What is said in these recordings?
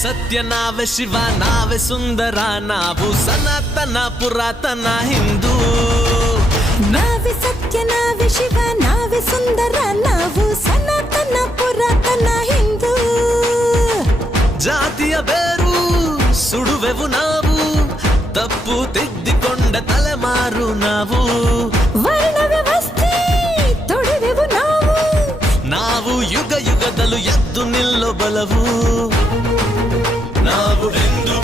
ಸತ್ಯ ನಾವೇ ಶಿವ ನಾವೇ ಸುಂದರ ನಾವು ಸನಾತನ ಪುರಾತನ ಹಿಂದೂ ನಾವೇ ಸತ್ಯ ನಾವೇ ಶಿವ ನಾವೇ ಸುಂದರ ನಾವು ಸನಾತನ ಪುರಾತನ ಹಿಂದೂ ಜಾತಿಯ ಬೇರು ಸುಡುವೆವು ನಾವು ತಪ್ಪು ತಿದ್ದಿಕೊಂಡ ತಲೆಮಾರು ನಾವು ವರ್ಣ ವ್ಯವಸ್ಥೆ ತೊಡೆವೆವು ನಾವು ಯುಗ ಯುಗದಲ್ಲೂ ಎದ್ದು ನಿಲ್ಲೋ ಬಲವು ನಾವು ಹಿಂದೂ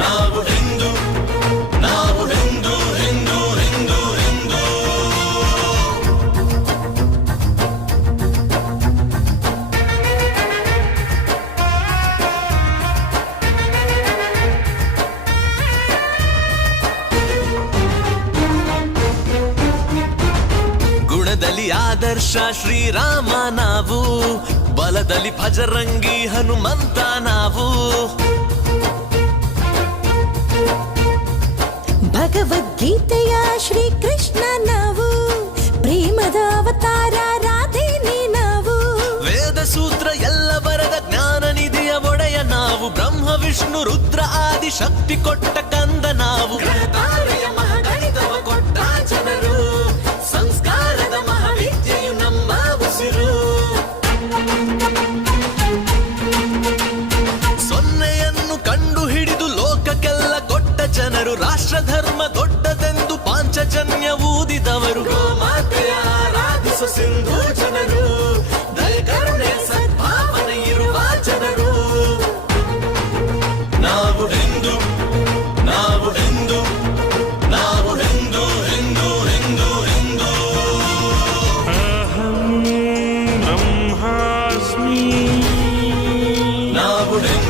ನಾವು ಹಿಂದೂ ನಾವು ಹಿಂದೂ ಹಿಂದೂ ಹಿಂದೂ ಹಿಂದೂ ಗುಣದಲ್ಲಿ ಆದರ್ಶ ಶ್ರೀರಾಮ ನಾವು ಬಲದಲ್ಲಿ ಭಜರಂಗಿ ಹನುಮಂತ ನಾವು ಭಗವದ್ಗೀತೆಯ ಶ್ರೀಕೃಷ್ಣ ನಾವು ಪ್ರೇಮದ ಅವತಾರ ರಾಧೇನಿ ನಾವು ವೇದ ಸೂತ್ರ ಎಲ್ಲ ಬರದ ಜ್ಞಾನ ನಿಧಿಯ ಒಡೆಯ ನಾವು ಬ್ರಹ್ಮ ವಿಷ್ಣು ರುದ್ರ ಆದಿ ಶಕ್ತಿ ಕೊಟ್ಟ ಕಂದ ನಾವು ಗ್ರಹತಾರೆಯ ಮಹಾಗಣಿತವ ಕೊಟ್ಟ ಜನರು ಸಂಸ್ಕಾರದ ಮಹಾವಿದ್ಯೆಯು ನಮ್ಮ ಉಸಿರು ಸೊನ್ನೆಯನ್ನು ಕಂಡು ಹಿಡಿದು ಲೋಕಕ್ಕೆಲ್ಲ ಕೊಟ್ಟ ಜನರು ರಾಷ್ಟ್ರ ಧರ್ಮ ದೊಡ್ಡದೆಂದು ಪಾಂಚಜನ್ಯ ಊದಿದವರು ಗೋಮಾತೆಯ ಆರಾಧಿಸು ಸಿಂಧು ಜನರು ದಯ ಕರುಣೆ ಸದ್ಭಾವನೆ ಇರುವ ಜನರು ನಾವು ಹಿಂದೂ ನಾವು ಹಿಂದೂ ನಾವು ಹಿಂದೂ ಹಿಂದೂ ಹಿಂದೂ ಹಿಂದೂ ಅಹಂ ಬ್ರಹ್ಮಾಸ್ಮಿ ನಾವು ಹಿಂದೂ